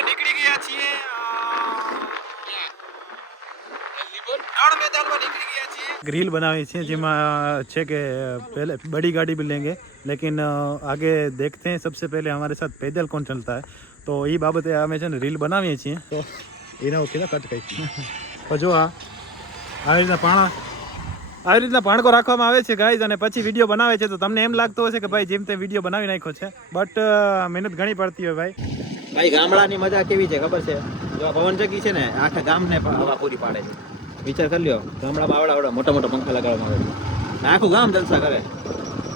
આપણે નીકળી ગયા છીએ ग्रिल बनावी है जिसमें है कि पहले बड़ी गाड़ी भी लेंगे लेकिन आगे देखते हैं सबसे पहले हमारे साथ पैदल कौन चलता है तो ये बाबते अमे छे ने रील बनावीए छीए तो एना ओके कट कई तो जो आ रीतना पाणको राखवामां आवे छे गाइस अने पछी विडियो बनावे छे तो तमने एम लागतो हशे के भाई जेम तेम विडियो बनावी नाख्यो छे बट मेहनत घणी पड़ती होय भाई गामडानी मजा केवी छे खबर छे जो पवनचक्की छे ने आखा गाમને हवा पूरी पाडे छे विचार कर ल्यो गामडामां आवड़ा मोटा मोटा पंखा लगाडवामां आवे छे आखું ગામ જલસા કરે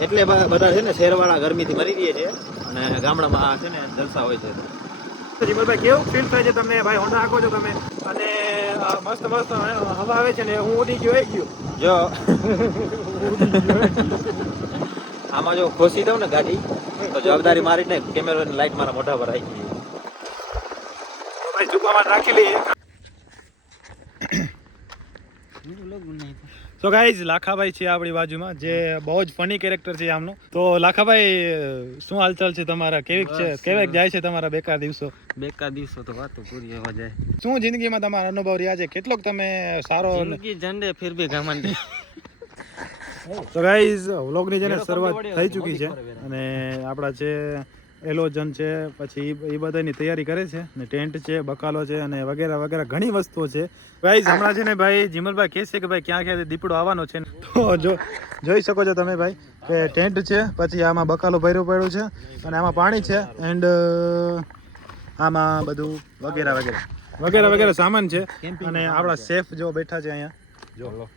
એટલે બધા છે ને શહેરવાળા ગરમીથી મરી રહે છે અને ગામડામાં આ છે ને જલસા હોય છે તો જીમલભાઈ કેવું ફીલ થાય છે તમને ભાઈ હોન્ડા આખો છો તમે અને મસ્ત મસ્ત હવા આવે છે ને હું ઉડી ગયો જો આમાં જો ખોસી દઉં ને ગાડી તો જવાબદારી મારી ને કેમેરા ની લાઈટ મારા મોઢા પર આવી ગઈ ભાઈ ઝુકામાં રાખી લઈએ તો ગાઈઝ લાખાભાઈ છે આપણી બાજુમાં જે બહુ જ ફની કેરેક્ટર છે આમનો તો લાખાભાઈ શું હાલચાલ છે તમારા કેવેક જાય છે તમારા બેકાર દિવસો તો વાતો પૂરી હવા જાય શું જિંદગીમાં તમારા અનુભવ રહ્યા છે કેટલોક તમે સારો જિંદગી ઝંડે ફિર ભી ઘમંડ તો ગાઈઝ વ્લોગની જેને શરૂઆત થઈ ચૂકી છે અને આપણા છે એલોજન છે પછી એ બધાની તૈયારી કરે છે ને ટેન્ટ છે બકાલો છે અને વગેરે વગેરે ઘણી વસ્તુઓ છે ગાઈઝ હમણાં છે ને ભાઈ જીમલભાઈ કહે છે કે ભાઈ ક્યાં ક્યાં દીપડો આવવાનો છે તો જોઈ શકો છો તમે ભાઈ કે ટેન્ટ છે પછી આમાં બકાલો ભર્યો પડ્યો છે અને આમાં પાણી છે એન્ડ આમાં બધું વગેરે વગેરે સામાન છે અને આપણા શેફ જો બેઠા છે અહીંયા જો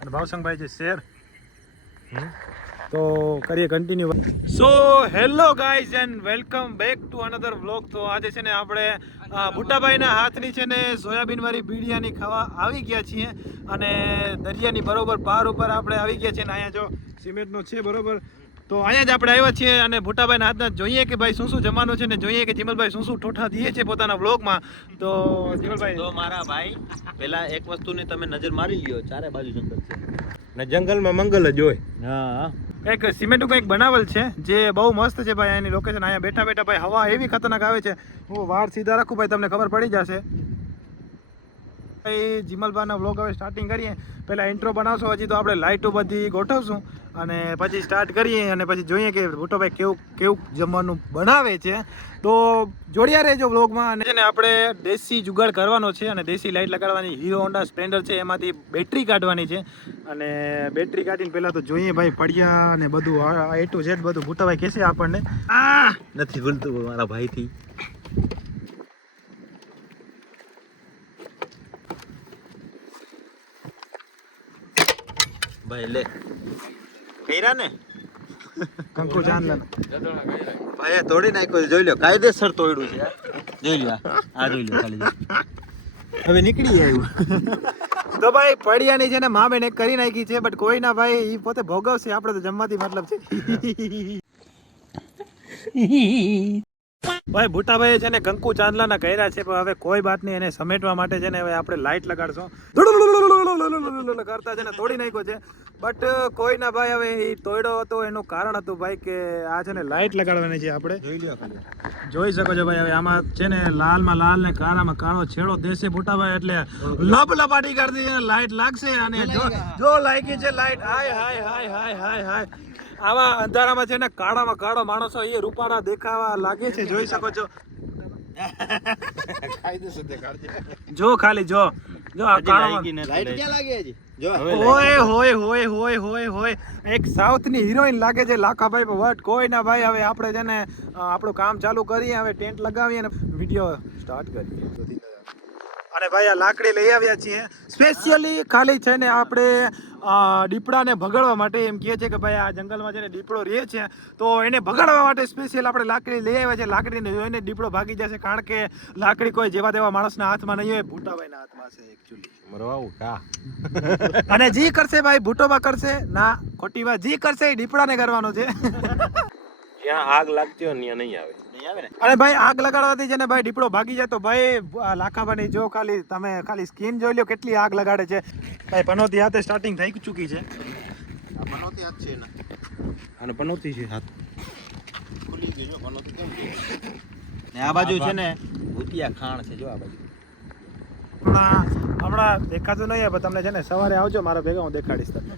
અને ભાવસંગભાઈ છે શેર તો કરીએ continue so hello guys and welcome back to another vlog તો આજે છે ને આપણે ભુટ્ટાભાઈના હાથની છે ને સોયાબીન વાળી બિરયાની ખાવા આવી ગયા છીએ અને દરિયાની બરોબર પાર ઉપર આપણે આવી ગયા છીએ ને અહીંયા જો સિમેન્ટનો છે બરોબર તો અહીંયા જ આપણે આવ્યા છીએ અને ભુટ્ટાભાઈના હાથના જોઈએ કે ભાઈ શું શું જમવાનું છે ને જોઈએ કે જીમલભાઈ શું શું ઠોઠા દે છે પોતાના વ્લોગમાં તો જીમલભાઈ તો મારા ભાઈ પહેલા એક વસ્તુની તમે નજર મારી લ્યો ચારે બાજુ જંગલ છે ને જંગલમાં મંગલ જ હોય હા કંઈક સિમેન્ટનું કંઈક બનાવેલ છે જે બહુ મસ્ત છે ભાઈ એની લોકેશન અહીંયા બેઠા બેઠા ભાઈ હવા એવી ખતરનાક આવે છે હું વાર સીધા રાખું ભાઈ તમને ખબર પડી જશે ભાઈ જીમલભાઈના વ્લોગ હવે સ્ટાર્ટિંગ કરીએ પહેલાં ઇન્ટ્રો બનાવશો હજી તો આપણે લાઇટો બધી ગોઠવશું અને પછી સ્ટાર્ટ કરીએ અને પછી જોઈએ કે ભુટ્ટોભાઈ કેવું જમવાનું બનાવે છે તો જોડિયા રહેજો વ્લોગમાં અને છે ને આપણે દેશી જુગાડ કરવાનો છે અને દેશી લાઇટ લગાડવાની હીરો હોન્ડા સ્પ્લેન્ડર છે એમાંથી બેટરી કાઢવાની છે અને બેટરી કાઢીને પહેલાં તો જોઈએ ભાઈ પડ્યા અને બધું A to Z બધું ભુટ્ટાભાઈ કહેશે આપણને નથી ભૂલતું મારા ભાઈથી ભાઈ લે કઈરા ને કંકુ ચાંદલા ભાઈ તોડી નાખ્યો જોઈ લો કાયદેસર તોડ્યું છે જોઈ લો આ જોઈ લો ખાલી હવે નીકળી આવ્યું તો ભાઈ પડિયાની છે ને મા બેન એક કરી નાખી છે બટ કોઈ ના ભાઈ એ પોતે ભોગવશે આપણે તો જમવાથી મતલબ છે ભાઈ ભુટ્ટાભાઈ છે ને કંકુ ચાંદલાના કર્યા છે પણ હવે કોઈ વાત નહીં એને સમેટવા માટે છે ને હવે આપણે લાઇટ લગાડશું કરતા છે ને તોડી નાખ્યો છે બટ કોઈ ના ભાઈ હવે એ તોડ્યો હતો એનું કારણ હતું ભાઈ કે આ છે ને લાઇટ લગાડવાની છે આપણે જોઈ શકો છો ભાઈ હવે આમાં છે ને લાલમાં લાલ ને કાળામાં કાળો છેડો દેશે ભુટ્ટાભાઈ એટલે લપલપાટી કરતી છે લાઇટ લાગશે અને જો લાગી છે લાઇટ હાય હાય હાય હાય હાય હાય આવા અંધારામાં છે ને કાળામાં કાળો માણસો એ રૂપાળા દેખાવા લાગે છે જોઈ શકો છો જો ખાલી જો આ કાળામાં લાઈટ ક્યાં લાગે હજી જો હોય એક સાઉથની હિરોઈન લાગે છે લાખાભાઈ વટ કોઈ ના ભાઈ હવે આપણે છે ને આપણું કામ ચાલુ કરીએ હવે ટેન્ટ લગાવીએ અને વિડીયો સ્ટાર્ટ કરીએ અને ભાઈ આ લાકડી લઈ આવ્યા છીએ સ્પેશિયલી ખાલી છે ને આપણે દીપડાને ભગાડવા માટે એમ કહે છે કે ભાઈ આ જંગલમાં છે ને દીપડો રહે છે તો એને ભગાડવા માટે સ્પેશિયલ આપણે લાકડી લઈ આવ્યા છે લાકડીને જોઈને દીપડો ભાગી જશે કારણ કે લાકડી કોઈ જેવા તેવા માણસના હાથમાં નહીં હોય ભુટ્ટાભાઈના હાથમાં છે એકચ્યુઅલી અને જી કરશે ભાઈ ભુટ્ટોબા કરશે ના ખોટી વાત જી કરશે એ દીપડાને કરવાનો છે જ્યાં આગ લાગતી હોય ત્યાં નહીં આવે અને ભાઈ આગ લગાડવાથી છે ને ભાઈ દીપડો ભાગી જાય તો ભાઈ લાખાભાઈ જો ખાલી તમે ખાલી સ્કીન જોઈ લો કેટલી આગ લગાડે છે ભાઈ પનોતી હાથે સ્ટાર્ટિંગ થઈ ચૂકી છે પનોતી હાથ છે ને અને પનોતી છે હાથ ખુલી ગયો પનોતી કેમ ને આ બાજુ છે ને ભૂતિયા ખાણ છે જો આ બાજુ. હમણાં દેખાતું નહીં પણ તમને છે ને સવારે આવજો મારા ભેગા, હું દેખાડીશ તમને.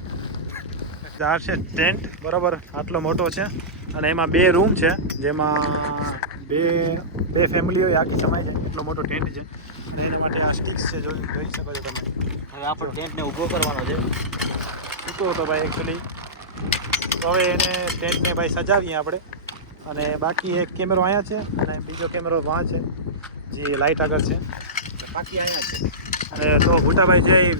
આ છે ટેન્ટ, બરાબર આટલો મોટો છે અને એમાં 2 રૂમ છે, જેમાં બે ફેમિલીઓ આખી સમાય છે. એટલો મોટો ટેન્ટ છે અને એના માટે આ સ્ટિક્સ છે, જોઈ શકો છો તમે. હવે આપણો ટેન્ટને ઊભો કરવાનો છે. સૂતો હતો ભાઈ એકચ્યુઅલી, તો હવે એને ટેન્ટને ભાઈ સજાવીએ આપણે. અને બાકી એક કેમેરો અહીંયા છે અને બીજો કેમેરો વાં છે જે લાઇટ આગળ છે, બાકી અહીંયા છે. અને તો ભૂટાભાઈ છે એ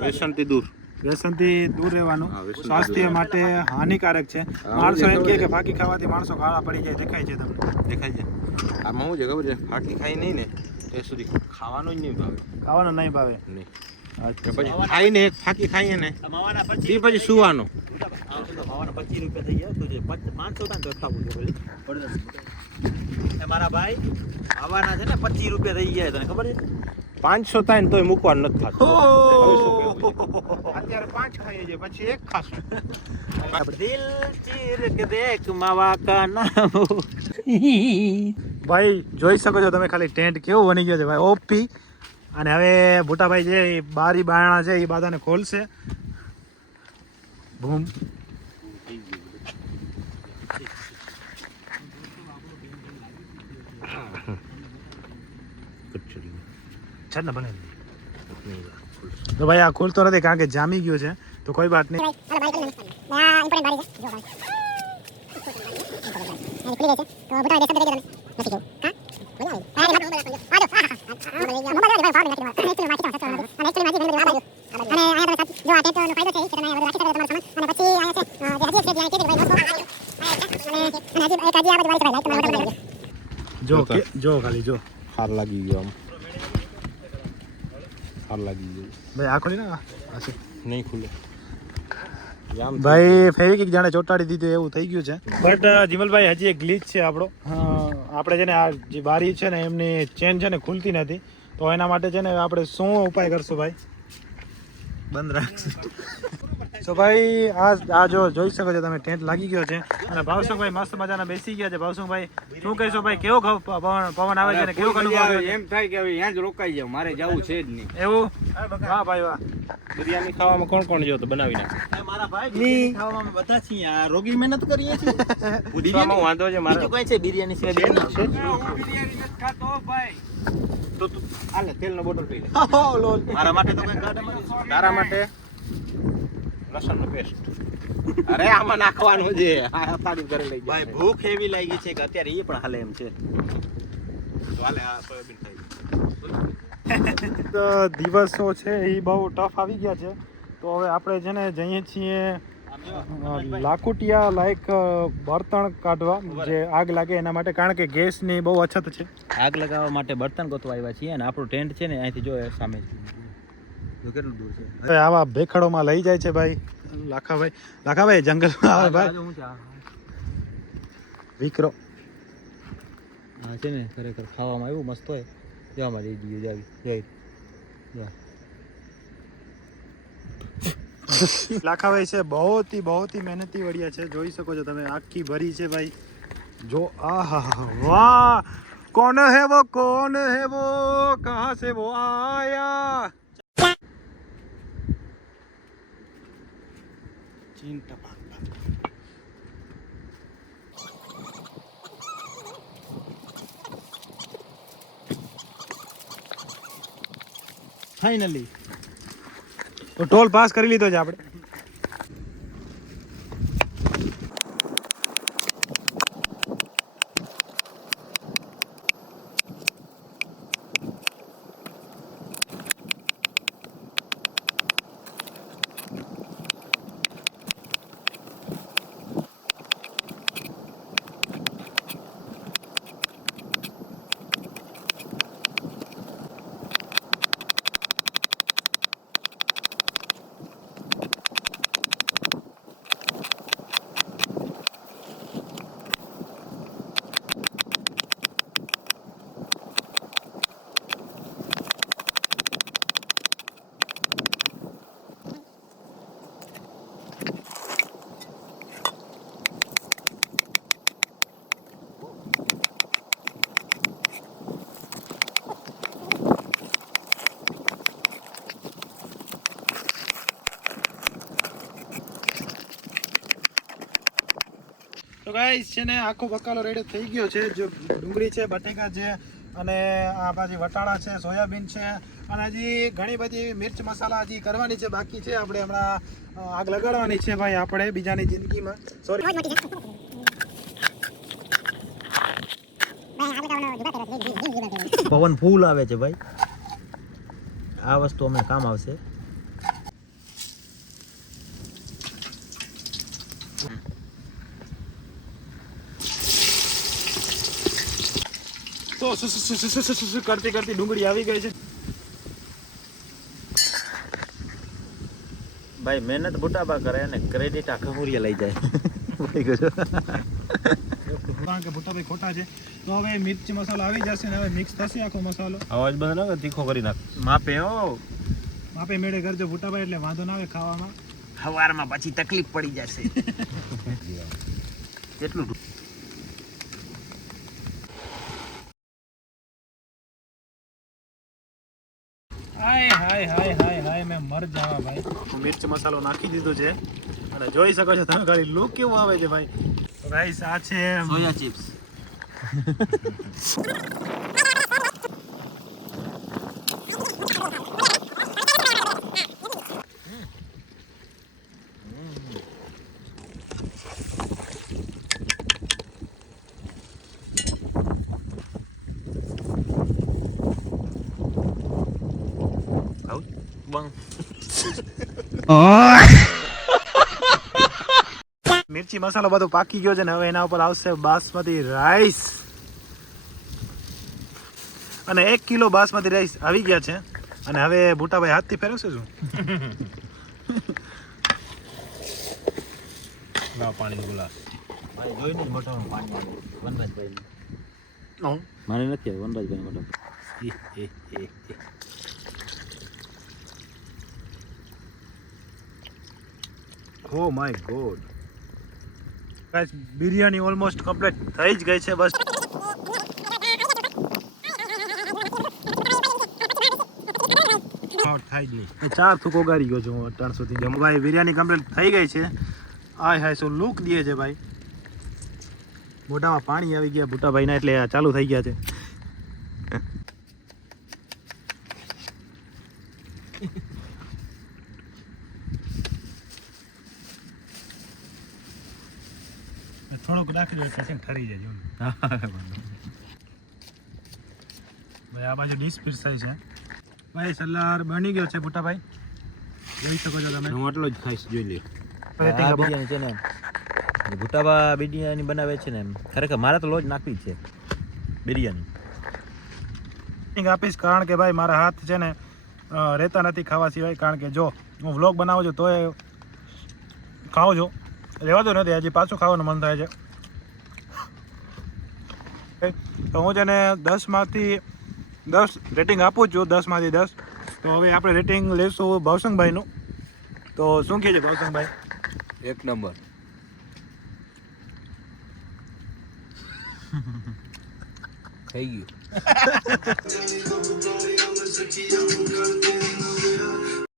વ્યસનથી દૂર. વ્યસનથી દૂર રહેવાનું હા, વ્યસનથી સ્વાસ્થ્ય દૂર. માટે હાનિકારક છે. માણસો એમ કહે કે ફાકી ખાવાથી માણસો કાળા પડી જાય, દેખાય છે તમને? દેખાય છે. આમાં શું છે ખબર છે? ફાકી ખાઈ નહીં ને તે સુધી ખાવાનું જ નહીં ભાવે. ખાવાનું નહીં ભાવે. નહીં. કે પછી ખાઈને એક ફાકી ખાઈએ ને માવાના તે પછી સુવાનું. માવાના 25 રૂપિયા થઈ ગયા તો જે 500 થાય તો ખાવું છે મારા ભાઈ. માવાના છે ને 25 રૂપિયા થઈ ગયા, તને ખબર છે? 500 થાય ને તોય મૂકવાનું નથી થતું. અત્યારે 5 ખાઈએ છીએ, પછી 1 ખાશું. દિલ ચીર કે દેખ માવા કા નામ. ભાઈ જોઈ શકો છો તમે ખાલી ટેન્ટ કેવો બની ગયો છે ભાઈ, ઓપી. અને હવે ભૂટાભાઈ છે એ બારી બારણા છે એ બધાને ખોલશે. બૂમ. છે ને બને તો ભાઈ આ ખોલતો નથી કારણ કે જામી ગયો છે, તો કોઈ વાત નહીં. જો ખાલી જો હાર લાગી ગયો આમ. હાર લાગી ગયો. ભાઈ આ ખોલી ના નહીં ખુલે. જામ ભાઈ ફેવિકિક જાણે ચોટાડી દીધું એવું થઈ ગયું છે. બટ જીમલભાઈ હજી એક ગ્લિચ છે આપણો. આપણે છે ને આ જે બારી છે ને એમની ચેન છે ને ખુલતી નથી, તો એના માટે છે ને આપણે શું ઉપાય કરશું ભાઈ? બંધ રાખશું. તો ભાઈ આ જો જોઈ શકો છો તમે, ટેન્ટ લાગી ગયો છે અને ભાવસંગભાઈ મસ્ત મજાના બેસી ગયા છે. ભાવસંગભાઈ શું કહેશો ભાઈ, કેવો પવન આવે છે ને કેવો અનુભવ આવે છે? એમ થાય કે હવે અહીંયા જ રોકાઈ જાવ, મારે જવું છે જ નહીં. એવું? વાહ ભાઈ વાહ. બિરયાની ખાવામાં કોણ કોણ જો તો બનાવી નાખે. મારા ભાઈ બિરયાની ખાવામાં અમે બધા છીએ, આ રોગી મહેનત કરીએ છીએ. પૂછવામાં વાંધો છે મારે. બીજું કઈ છે બિરયાની સિવાય? બિરયાની છે બિરયાની નથી ખાતો ભાઈ. તો તું આલે તેલનો બોટલ પી લે. મારા માટે તો કઈ ગાડે તારા માટે લસણનો પેસ્ટ. અરે આમાં નાખવાનું છે. આ તારી ઘરે લઈ ભાઈ જાય. ભૂખ એવી લાગી છે કે અત્યારે એ પણ હાલે એમ છે. તો હાલે આ સોયાબીન થઈ દિવસો છે એ બહુ ટફ આવી ગયા છે, તો હવે આપણે છે ને જઈએ છીએ લાકુટિયા લાયક બર્તન કાઢવા, જે આગ લાગે એના માટે, કારણ કે ગેસની બહુ અછત છે. આગ લગાવવા માટે બર્તન ગોતવા આવ્યા છીએ અને આપણું ટેન્ટ છે ને અહીંથી જો સામે જો કેટલું દૂર છે. હવે આવા ભેખડોમાં લઈ જાય છે ભાઈ લાખાભાઈ જંગલમાં આવે ભાઈ વિકરો. હા છે ને ખરેખર ખાવામાં એવું મસ્ત હોય. જો અમારે એ દીયો જાવી જઈ લાખાભાઈ છે બહુત ही મહેનતી વડિયા છે, જોઈ શકો છો તમે, આખી ભરી છે ભાઈ. જો આહા વાહ, કોણ હે વો કહા સે વો આયા. ચીન ટપાક. ફાઇનલી તો ટોલ પાસ કરી લીધો છે આપણે. ગાઈસ છે ને આખો બકાલો રેડી થઈ ગયો છે. જો ડુંગળી છે, બટેકા છે અને આ પાછી વટાણા છે, સોયાબીન છે અને હજી ઘણી બધી મિર્ચ મસાલા હજી કરવાની છે, બાકી છે. આપણે હમણાં આગ લગાડવાની છે ભાઈ આપણે બીજાની જિંદગીમાં. સોરી પવન ફૂલ આવે છે ભાઈ, આ વસ્તુ અમને કામ આવશે. તો કરતી કરતી ડુંગળી આવી ગઈ છે. ભાઈ મહેનત બુટાબા કરે અને ક્રેડિટ આ ખમુરિયા લઈ જાય. કારણ કે ભૂટાભાઈ ખોટા છે. તો હવે મિર્ચ મસાલો આવી જશે ને હવે મિક્સ થશે આખો મસાલો. અવાજ બંધ ના કર, તીખો કરી નાખ. માપે હો, માપે મેળે કરજો ભૂટાભાઈ, એટલે વાંધો ના આવે ખાવામાં. સવારમાં પછી તકલીફ પડી જશે. કેટલું હાય હાય હાય હાય હાય મેં મર જાવા ભાઈ. મિર્ચ મસાલો નાખી દીધો છે અને જોઈ શકો છો તમે ખાલી લુક કેવું આવે છે ભાઈ. તો ગાઈસ આ છે સોયા ચિપ્સ. મિર્ચી મસાલો બધો પાકી ગયો છે ને હવે એના ઉપર આવશે બાસમતી રાઈસ અને 1 કિલો બાસમતી રાઈસ આવી ગયા છે. અને હવે ભૂટાભાઈ હાથથી ફેરવશે શું? ના પાણી ગ્લાસ. મારે જોઈને જ મોટામાં પાણી આવે. વનરાજભાઈ મારે નથી આવે, વનરાજભાઈ મોટા. Oh my God guys, biryani almost complete થઈ જ ગઈ છે. બસ થાય જ નહીં. 4 થૂક ઓગારી ગયો છું હું અત્યાર સુધી. ભાઈ બિરયાની કમ્પ્લીટ થઈ ગઈ છે. આય હાય શું લુક દે છે ભાઈ. મોઢામાં પાણી આવી ગયા ભૂટાભાઈના, એટલે આ ચાલુ થઈ ગયા છે. થોડોક નાખી દો એટલે ઠરી જાય. ભાઈ આ બાજુ ડીશ પીરસાઈ છે. ભાઈ સલાડ બની ગયો છે ભૂટાભાઈ, જોઈ શકો છો તમે. હું એટલો જ ખાઈશ, જોઈ લે. આ બિરયાની છે ને ભૂટાબા બિરયાની બનાવે છે ને એમ ખરેખર મારે તો લોજ નાખવી જ છે બિરયાની. આપીશ કારણ કે ભાઈ મારા હાથ છે ને રહેતા નથી ખાવા સિવાય. કારણ કે જો હું વ્લોગ બનાવું છું તોય ખાઉં છું, રહેવાતો નથી. હજી પાછું ખાવાનું મન થાય છે. તો હું છે ને 10માંથી 10 રેટિંગ આપું છું, 10માંથી 10. તો હવે આપણે રેટિંગ લઈશું ભાવસંગભાઈનું. તો શું કહે છે ભાવસંગભાઈ? 1 નંબર. થઈ ગયું.